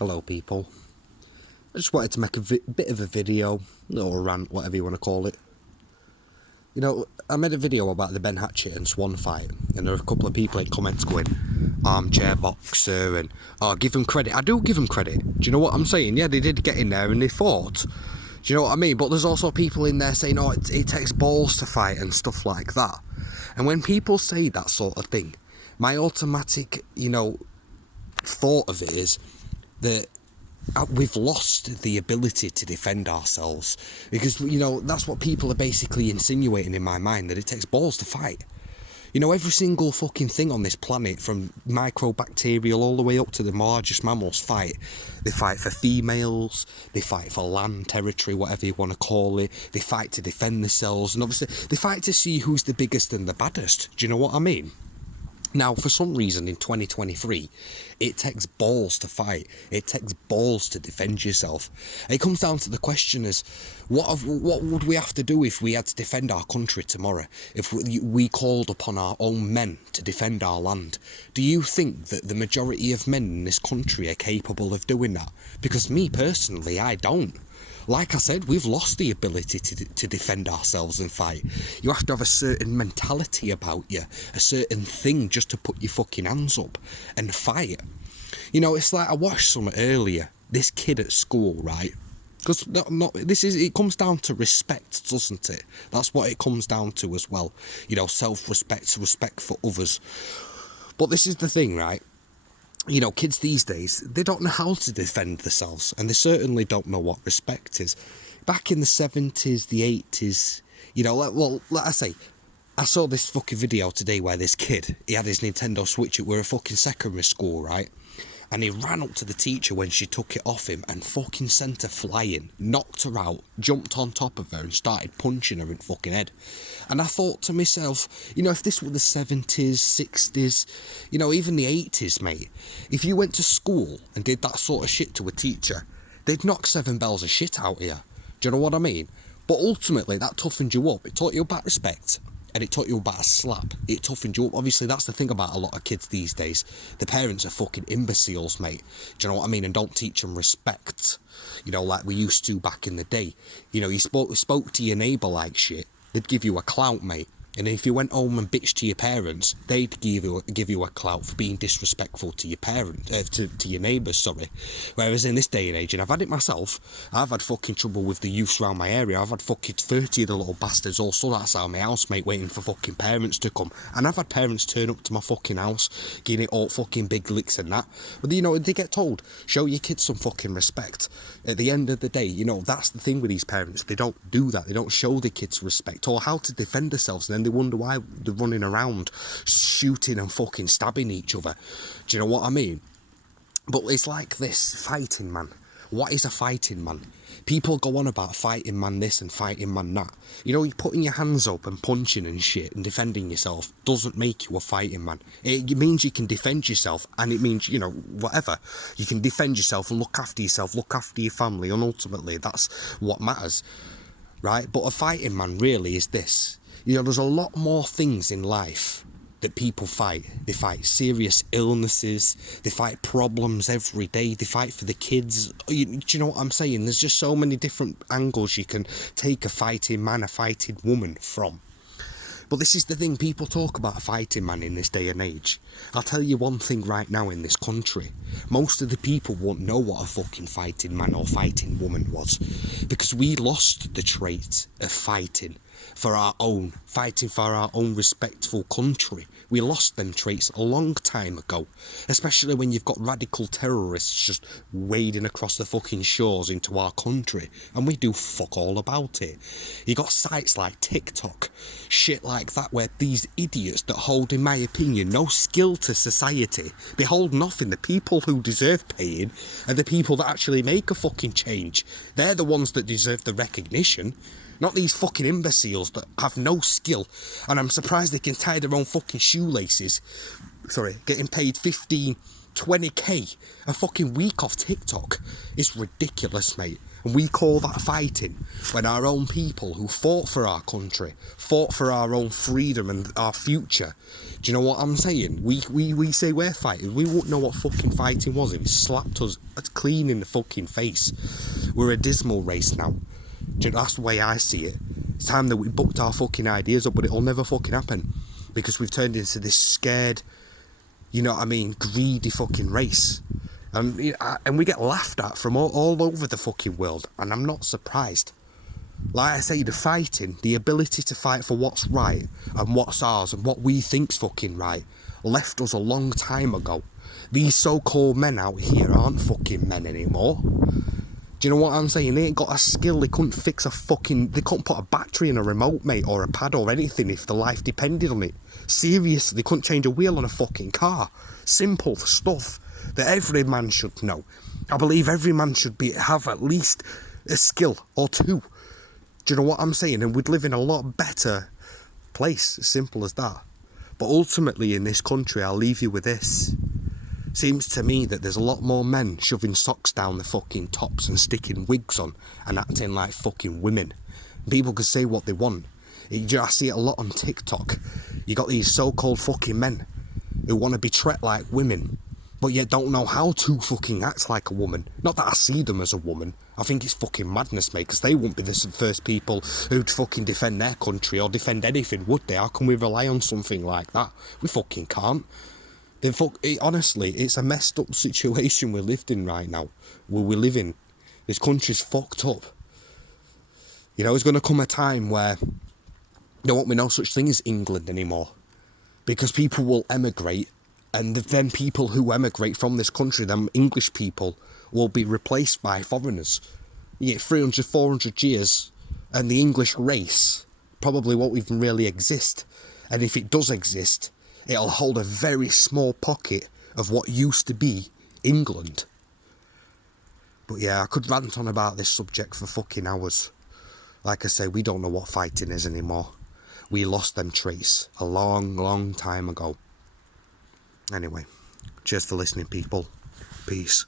Hello people, I just wanted to make a bit of a video, little rant, whatever you want to call it. You know, I made a video about the Ben Hatchett and Swan fight, and there are a couple of people in comments going, armchair boxer, and, give him credit. I do give him credit. Do you know what I'm saying? Yeah, they did get in there and they fought. Do you know what I mean? But there's also people in there saying, it takes balls to fight and stuff like that. And when people say that sort of thing, my automatic, thought of it is that we've lost the ability to defend ourselves, because that's what people are basically insinuating in my mind, that it takes balls to fight. Every single fucking thing on this planet, from microbacterial all the way up to the largest mammals, fight. They fight for females, they fight for land, territory, whatever you want to call it. They fight to defend themselves, and obviously they fight to see who's the biggest and the baddest. Do you know what I mean? Now, for some reason in 2023, it takes balls to fight. It takes balls to defend yourself. It comes down to the question is, what would we have to do if we had to defend our country tomorrow? If we called upon our own men to defend our land? Do you think that the majority of men in this country are capable of doing that? Because me personally, I don't. Like I said, we've lost the ability to defend ourselves and fight. You have to have a certain mentality about you, a certain thing just to put your fucking hands up and fight. It's like I watched something earlier. This kid at school, right? Because it comes down to respect, doesn't it? That's what it comes down to as well. Self-respect, respect for others. But this is the thing, right? Kids these days, they don't know how to defend themselves, and they certainly don't know what respect is. Back in the 70s, the 80s, like I say, I saw this fucking video today where this kid, he had his Nintendo Switch, it were a fucking secondary school, right? And he ran up to the teacher when she took it off him and fucking sent her flying, knocked her out, jumped on top of her and started punching her in the fucking head. And I thought to myself, if this were the 70s, 60s, even the 80s, mate, if you went to school and did that sort of shit to a teacher, they'd knock 7 bells of shit out of you. Do you know what I mean? But ultimately, that toughened you up. It taught you about respect. And it taught you about a slap. It toughened you up. Obviously, that's the thing about a lot of kids these days. The parents are fucking imbeciles, mate. Do you know what I mean? And don't teach them respect. Like we used to back in the day. You spoke to your neighbour like shit, they'd give you a clout, mate. And if you went home and bitched to your parents, they'd give you a clout for being disrespectful to your to your neighbours, sorry. Whereas in this day and age, and I've had it myself, I've had fucking trouble with the youths around my area. I've had fucking 30 of the little bastards all stood outside my house, mate, waiting for fucking parents to come. And I've had parents turn up to my fucking house, giving it all fucking big licks and that. But they get told, show your kids some fucking respect. At the end of the day, that's the thing with these parents. They don't do that. They don't show the kids respect or how to defend themselves. And then they wonder why they're running around shooting and fucking stabbing each other. Do you know what I mean? But it's like this, fighting man. What is a fighting man? People go on about fighting man this and fighting man that. You're putting your hands up and punching and shit and defending yourself doesn't make you a fighting man. It means you can defend yourself, and it means, whatever. You can defend yourself and look after yourself, look after your family, and ultimately that's what matters, right? But a fighting man really is this. There's a lot more things in life that people fight. They fight serious illnesses, they fight problems every day, they fight for the kids. Do you know what I'm saying? There's just so many different angles you can take a fighting man, a fighting woman from. But this is the thing, people talk about a fighting man in this day and age. I'll tell you one thing right now in this country. Most of the people won't know what a fucking fighting man or fighting woman was. Because we lost the trait of fighting for our own respectful country. We lost them traits a long time ago, especially when you've got radical terrorists just wading across the fucking shores into our country, and we do fuck all about it. You got sites like TikTok, shit like that, where these idiots that hold, in my opinion, no skill to society, they hold nothing. The people who deserve paying are the people that actually make a fucking change. They're the ones that deserve the recognition. Not these fucking imbeciles that have no skill, and I'm surprised they can tie their own fucking shoelaces. Getting paid 15, 20k a fucking week off TikTok. It's ridiculous, mate. And we call that fighting when our own people who fought for our country, fought for our own freedom and our future. Do you know what I'm saying? We say we're fighting. We wouldn't know what fucking fighting was if it slapped us clean in the fucking face. We're a dismal race now. Do you know, that's the way I see it. It's time that we booked our fucking ideas up, but it'll never fucking happen. Because we've turned into this scared, you know what I mean, greedy fucking race. And we get laughed at from all over the fucking world. And I'm not surprised. Like I say, the fighting, the ability to fight for what's right and what's ours and what we think's fucking right, left us a long time ago. These so-called men out here aren't fucking men anymore. Do you know what I'm saying? They ain't got a skill. They couldn't fix they couldn't put a battery in a remote, mate, or a pad or anything if their life depended on it. Seriously, they couldn't change a wheel on a fucking car. Simple stuff that every man should know. I believe every man should have at least a skill or two. Do you know what I'm saying? And we'd live in a lot better place. Simple as that. But ultimately in this country, I'll leave you with this. Seems to me that there's a lot more men shoving socks down their fucking tops and sticking wigs on and acting like fucking women. People can say what they want. I see it a lot on TikTok. You got these so-called fucking men who want to be treated like women, but yet don't know how to fucking act like a woman. Not that I see them as a woman. I think it's fucking madness, mate, because they wouldn't be the first people who'd fucking defend their country or defend anything, would they? How can we rely on something like that? We fucking can't. Honestly, it's a messed up situation we're lived in right now. Where we live in. This country's fucked up. You know, there's going to come a time where there won't be no such thing as England anymore. Because people will emigrate, and then people who emigrate from this country, them English people, will be replaced by foreigners. You get 300, 400 years, and the English race probably won't even really exist. And if it does exist, it'll hold a very small pocket of what used to be England. But yeah, I could rant on about this subject for fucking hours. Like I say, we don't know what fighting is anymore. We lost them traits a long, long time ago. Anyway, cheers for listening, people. Peace.